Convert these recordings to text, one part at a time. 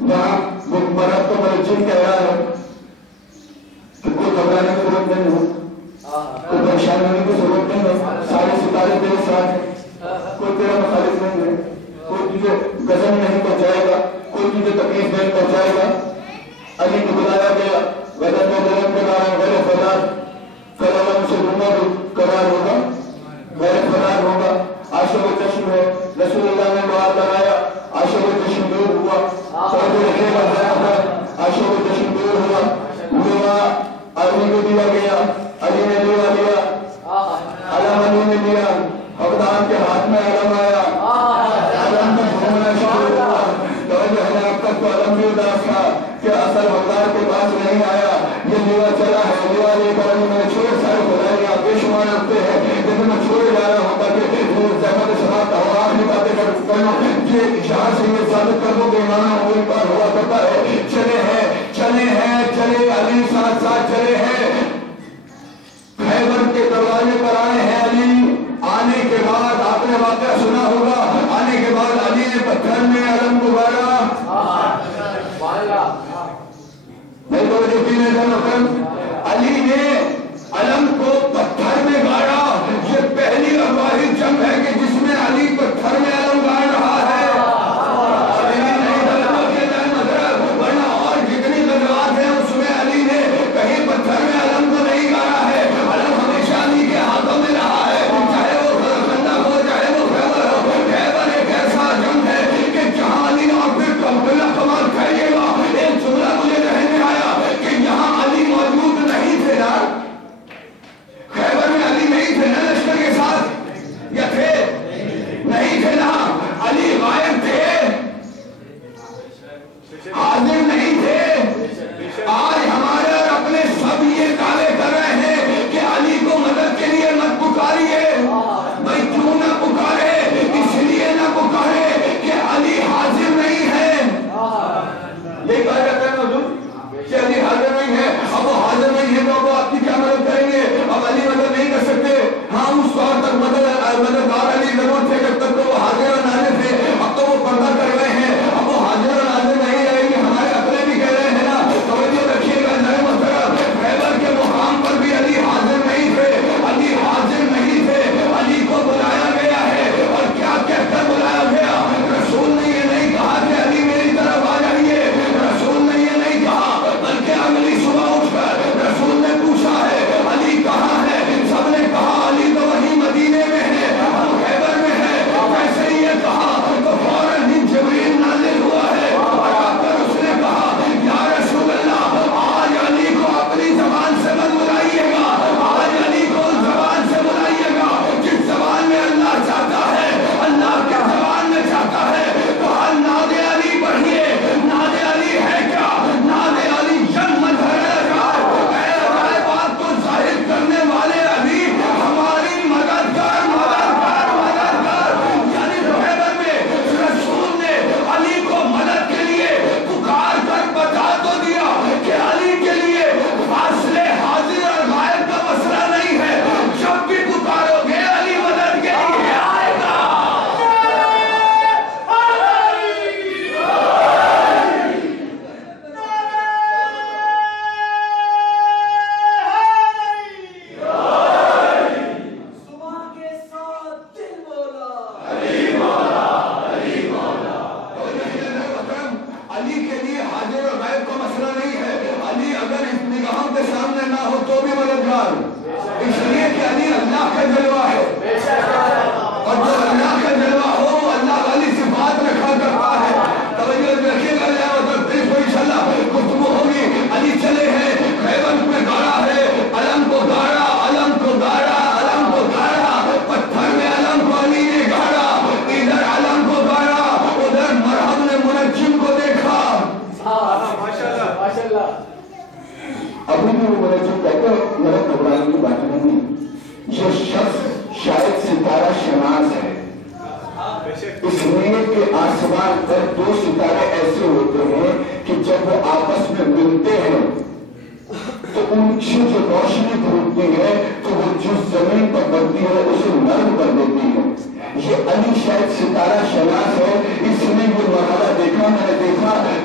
وہاں مرد کو مرجن کہہ رہا ہے کہ کوئی گھبرانے کی ضرورت نہیں ہو، کوئی پریشان ہونے کی ضرورت نہیں ہے، سارے ستارے تیرے ساتھ ہیں، کوئی تیرا مخالف نہیں ہے، کوئی تجھے غضب نہیں پہنچائے گا، کوئی تجھے تکلیف نہیں پہنچائے گا۔ علی کو بلایا گیا، غضب و غضب کے کارن غیر فرار، پھر اللہ سے گناہ قرار ہوگا، غیر فرار ہوگا۔ عاشق و چشم ہے، رسول اللہ نے دعا لگایا، عاشق و چشم دور ہوا، سب رکھے گا عاشق و چشم دور ہوا، لوا علی کو دیا گیا، علی نے لوا لیا، علم علی نے دیا، حقدان کے ہاتھ میں علم آیا، علم میں گھومنا شروع ہوا، توجہ ہے اب تک تو علم بھی اداس تھا کہ اصل حقدار کے پاس نہیں آیا، یہ لوا چلا ہے، لوا لے کر علی میں چھوڑ سارے خدائیاں بے شمار رکھتے ہیں، لیکن میں چھوڑے جا رہا ہوں تاکہ زحمت سماعت ہو آخری باتیں کرنا، یہ اشارہ سے یہ ثابت کر دو کہ ایمان وہی بار ہوا کرتا ہے۔ چلے ہیں چلے علی ساتھ ساتھ چلے ہیں، خیبر کے دروازے پر آئے ہیں علی۔ آنے کے بعد آپ نے واقعہ سنا ہوگا، آنے کے بعد علی نے پتھر میں علم کو گاڑا، نہیں تو یقین ہے علی نے علم کو پتھر میں گاڑا۔ یہ پہلی اور واحد جنگ ہے کہ جس میں علی پتھر میں علم گاڑ رہا ہے، ورنہ اور جتنی غزوات ہیں اس میں علی نے کہیں پتھر میں علم کو نہیں گاڑا ہے۔ علم ہمیشہ علی کے ہاتھوں میں رہا ہے، چاہے وہ خندق ہو چاہے وہ خیبر ہو۔ خیبر ایک ایسا جنگ ہے کہ جہاں علی نے اور پھر قبلہ کمال کھائیے گا، ایک جملہ مجھے ذہن میں آیا کہ یہاں علی موجود نہیں تھے نا، خیبر میں علی نہیں تھے نا لشکر کے ساتھ، یا تھے؟ نہیں تھے نا، علی غائب تھے، حاضر نہیں تھے۔ آج ہمارے اور اپنے سب یہ دعوے کر رہے ہیں کہ علی کو مدد کے لیے مت پکاریے، بھائی کیوں نہ پکارے؟ اس لیے نہ پکارے کہ علی حاضر نہیں ہے۔ یہ کہا جاتا ہے موجود کہ علی حاضر نہیں ہے، اب وہ حاضر نہیں ہے تو اب وہ آپ کی کیا مدد کریں گے؟ اب علی مدد نہیں کر سکتے۔ ہاں اس وقت تک مددگار علی ضرور تھے جب تک تو وہ حاضر اور ناظر تھے، اب تو وہ پردہ کر گئے ہیں، اب وہ حاضر اور ناظر نہیں رہیں گے۔ ہمارے اپنے بھی کہہ رہے ہیں نا، توجہ رکھیے گا نئے محترم، خیبر کے مقام پر بھی علی حاضر نہیں تھے، علی حاضر نہیں تھے۔ علی کو بلایا گیا ہے اور کیا کہہ کر بلایا گیا؟ رسول نے یہ نہیں کہا کہ علی میری طرف آ جائیے، رسول نے یہ نہیں کہا، بلکہ اگلی صبح اٹھ کر رسول نے پوچھا ہے علی کہاں ہے؟ سب نے کہا علی تو وہیں مدینے میں ہے، وہ خیبر میں ہے۔ ویسے ہی یہ کہا تو فوراً ہی جبریل نازل ہوا ہے اور آ کر اس نے کہا یا رسول اللہ آج علی کو اپنی زبان سے مت بلائیے گا، آج علی کو اس زبان سے بلائیے گا جس زبان میں اللہ چاہتا ہے، اللہ کے زبان میں چاہتا ہے۔ تو ہر ناد علی پڑھیے، ناد علی ہے کیا؟ ناد علی جنگ مظہر ہے بات کو ظاہر کرنے والے علی ہماری مدد کر، مدد کر، مدد کر۔ یعنی خیبر میں رسول نے علی کو مدد کے لیے پکار کر بتا تو دیا کہ علی کے لیے فاصلے حاضر اور غائب کا مسئلہ نہیں ہے، جب بھی پکارو گے علی مدد کے لیے آئے گا۔ علی کے لیے حاضر اور غائب کا مسئلہ نہیں ہے، علی اگر اس نگاہوں کے سامنے نہ ہو تو بھی مددگار، اس لیے کہ علی اللہ کا جلوہ ہے، اور جو اللہ کا جلوہ ہو وہ اللہ والی صفات رکھا کرتا ہے۔ توجہ رکھیے گا، انشاءاللہ گفتگو ہوگی۔ علی چلے ہیں، خیبر میں گاڑا ہے، علم کو گاڑا، علم کو گاڑا، علم کو گاڑا، پتھر میں علم کو علی نے گاڑا، ادھر علم کو گاڑا، ادھر مرحب نے منجم کو دیکھا۔ ابھی بھی وہ منجم کہتے ہیں میرا گھبرانے کی بات نہیں، یہ شخص شاید ستارہ شناس ہے، اس لیے کہ آسمان پر دو ستارے ایسے ہوتے ہیں کہ جب وہ آپس میں ملتے ہیں تو ان کی جو روشنی پھوٹتی ہے تو وہ جس زمین پر پڑتی ہے اسے نرم کر دیتی ہے۔ یہ علی شاید ستارہ شناس ہے، اس نے یہ مرحلہ دیکھا، میں نے دیکھا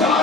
4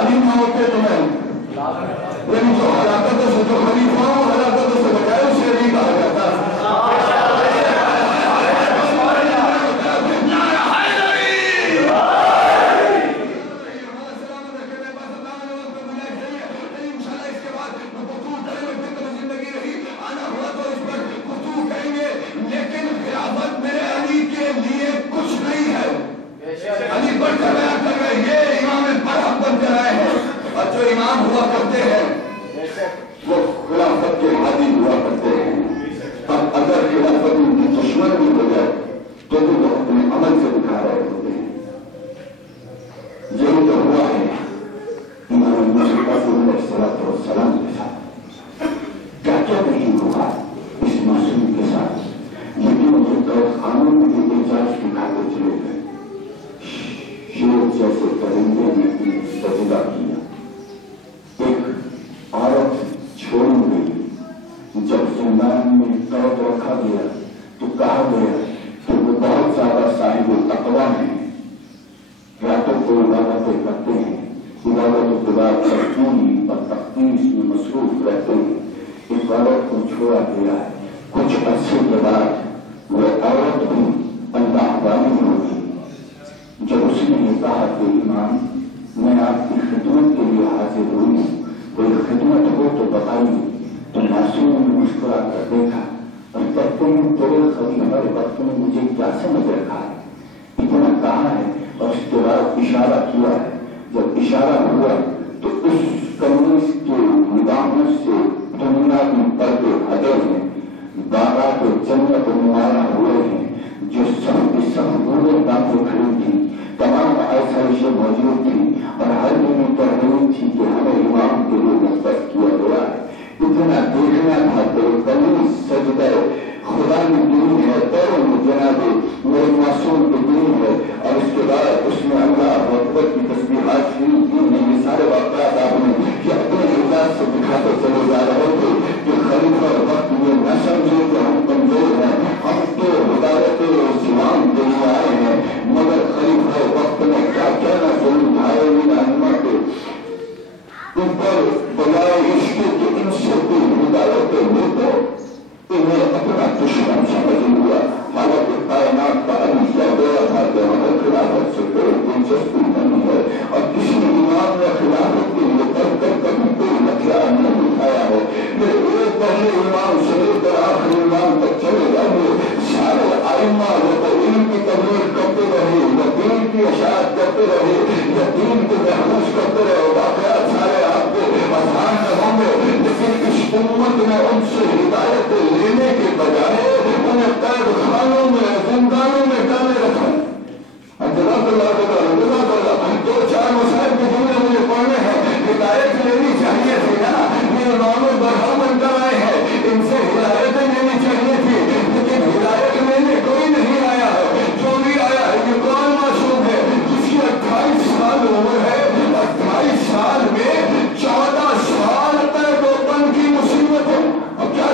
علی نہ ہوتے تو میں یعنی جو ہلاکتوں سے جو خلیفہ ہوں ہلاکتوں سے بچائے اسے علی کہا جاتا ہے. علی بڑھ کر بیان کر رہے ہیں یہ امام برحق بن کر آئے ہیں اور جو امام ہوا کرتے ہیں وہ خلافت کے عادی ہوا کرتے ہیں. اب اگر خلافت ان کی دشمن بھی ہو جائے تو وہ اپنے عمل سے دکھا رہے ہوتے ہیں. یہی تو ہوا ہے امام مصطفیٰ علیہ السلام کے ساتھ. کیا کیا نہیں ہوا اس معصوم کے ساتھ. لیکن وہ قید خانوں میں بھی اعجاز دکھاتے چلے گئے. شیر جیسے پرندے نے سجدہ کیا. ایک عورت چھوڑی گئی. جب زندان میں قید رکھا گیا تو کہا گیا کہ وہ بہت زیادہ صاحب تقویٰ ہیں. راتوں کو عبادتیں کرتے ہیں. عبادت کے بعد ترجمانی اور تقدیس میں مصروف رہتے ہیں. ایک عورت کو چھوڑا گیا ہے. کچھ عرصے کے بعد وہ عورت بھی اللہ والی ہوگی. جب اس نے یہ کہا کہ امام میں آپ کی خدمت کے لیے حاضر ہوئی ہوں, کوئی خدمت ہو تو بتائیے. تو معصوم نے مسکرا کر دیکھا اور کہتے ہیں تیرے خلیفہ وقت میں مجھے کیا سمجھ رکھا ہے, اتنا کہا ہے اور اس کے بعد اشارہ کیا ہے. جب اشارہ ہوا تو اس قمیص کے نگاہوں سے دنیا کی پردے ہٹے ہیں. باغات جنت نمایاں ہوئے ہیں جو سب کی سب گولے باتیں کھڑی تھی. تمام آسائشیں موجود تھی اور ہر دن تحریر تھی کہ ہمیں امام کے لیے مختص کیا گیا ہے. اتنا دیکھنا تھا کہ قمیص سجدہ خدا میں دین ہے, پیروں میں جناب میرے معصوم کی دین ہے. اور اس کے بعد اس نے اللہ اکبر کی تسبیحات شروع کی ہیں. یہ سارے واقعات آپ نے کہ اپنے اعزاز سے دکھاتے چلے جا رہے تھے کہ خلیفہ وقت یہ نہ سمجھے کہ ہم کمزور ہیں. ہم تو ہدایت اسلام کے لیے آئے ہیں, مگر خلیفہ وقت میں کیا کہنا سمجھائے ان احمد اوپر بجائے عشق کے ان سے کوئی ہدایتیں ہو تو انہیں اپنا دشمن سمجھ ہوا. حالانکہ کائنات کا علی کیا گیا تھا کہ ہمیں خلافت سے کوئی دلچسپی نہیں ہے اور کسی امام نے خلافت کے لیے کبھی کوئی ہتھیار نہیں اٹھایا ہے. ایک پہلے امام سے لے کر آخری امام تک چلے جائیں سارے ائمہ وہ تو علم کی تبلیغ کرتے رہے یا دین کی اشاعت کرتے رہے یا دین کو محفوظ کرتے رہے. واقعات سارے آپ کو آسان نہ ہوں گے, لیکن اس امت نے ان سے ہدایت لینے کے بجائے انہیں قید خانوں میں زندانوں میں ڈالے رکھا. جزاک اللہ جزاک اللہ. دو چار مسائل کے جملے مجھے پڑھنے ہیں. ہدایت لینی چاہیے تھی نا, یہ امام برحق بن کر آئے ہیں, ان سے ہدایت لینی چاہیے تھی, لیکن ہدایت لینے کوئی نہیں آیا ہے. جو بھی آیا ہے یہ کون معصوم ہے جس کی 28 سال عمر ہے. 28 سال میں 14 سال قید و بند کی مصیبت ہے. اب کیا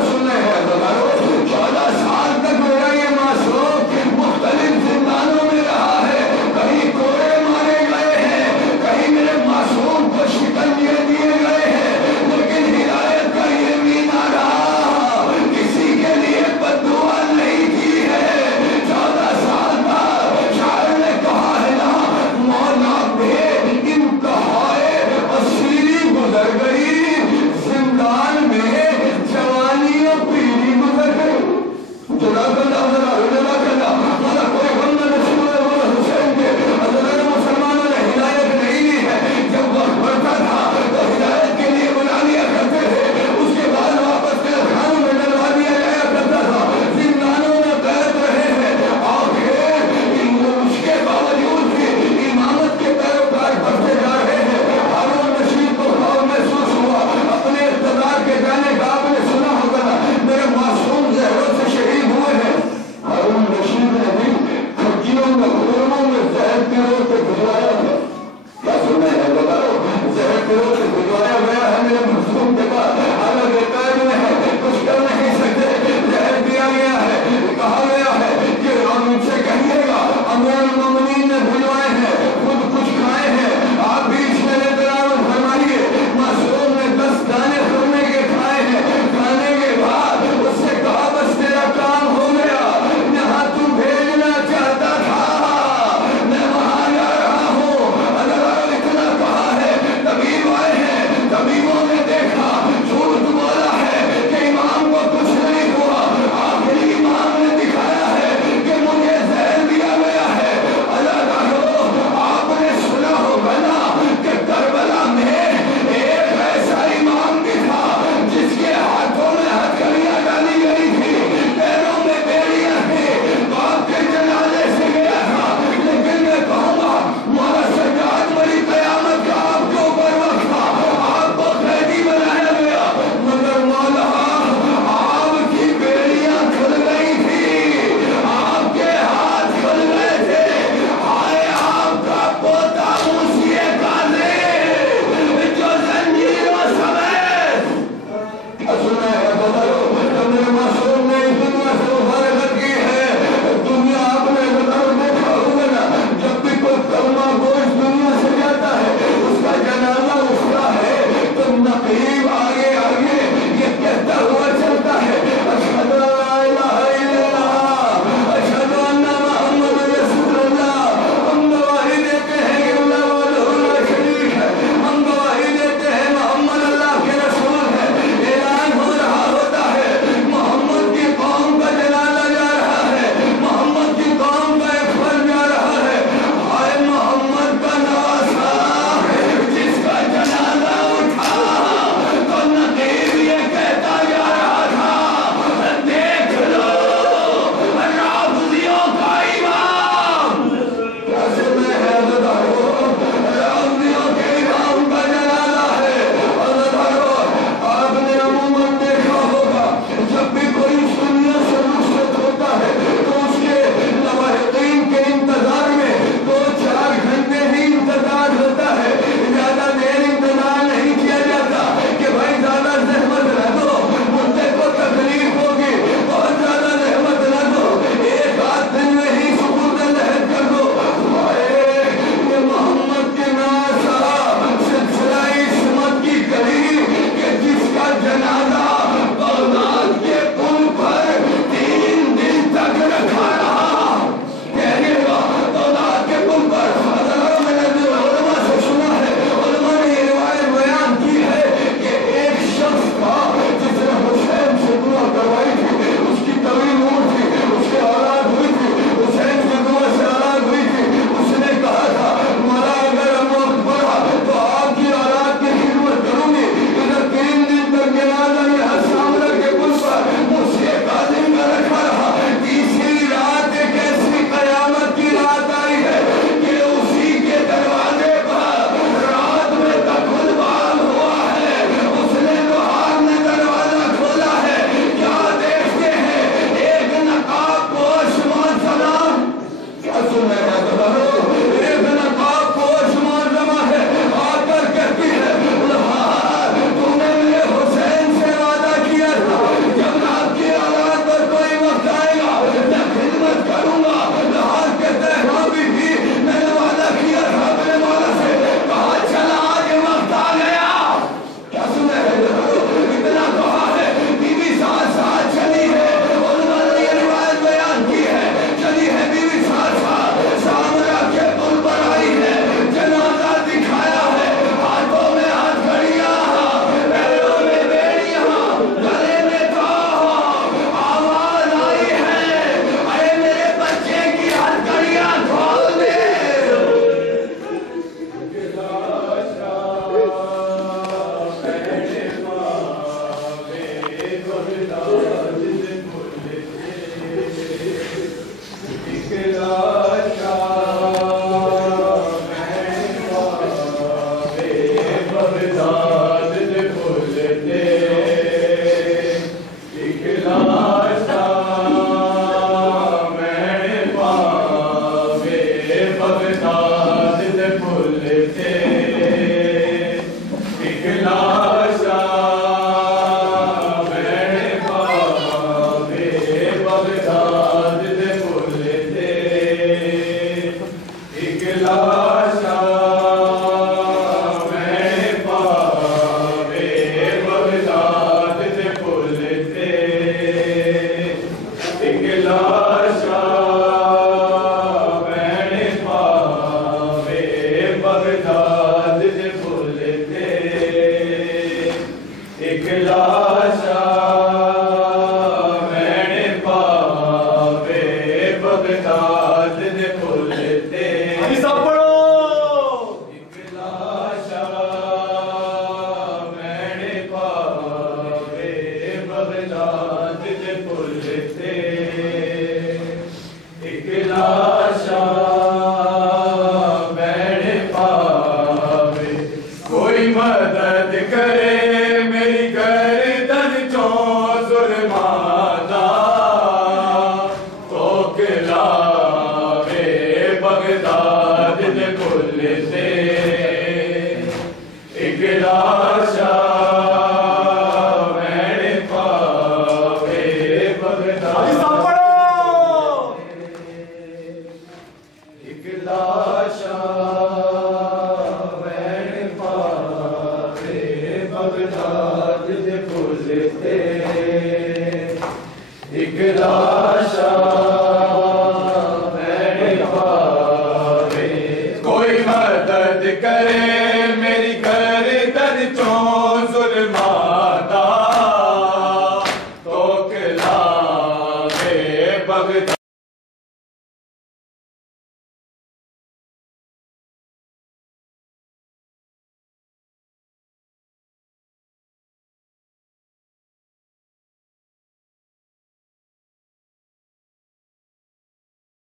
Ikra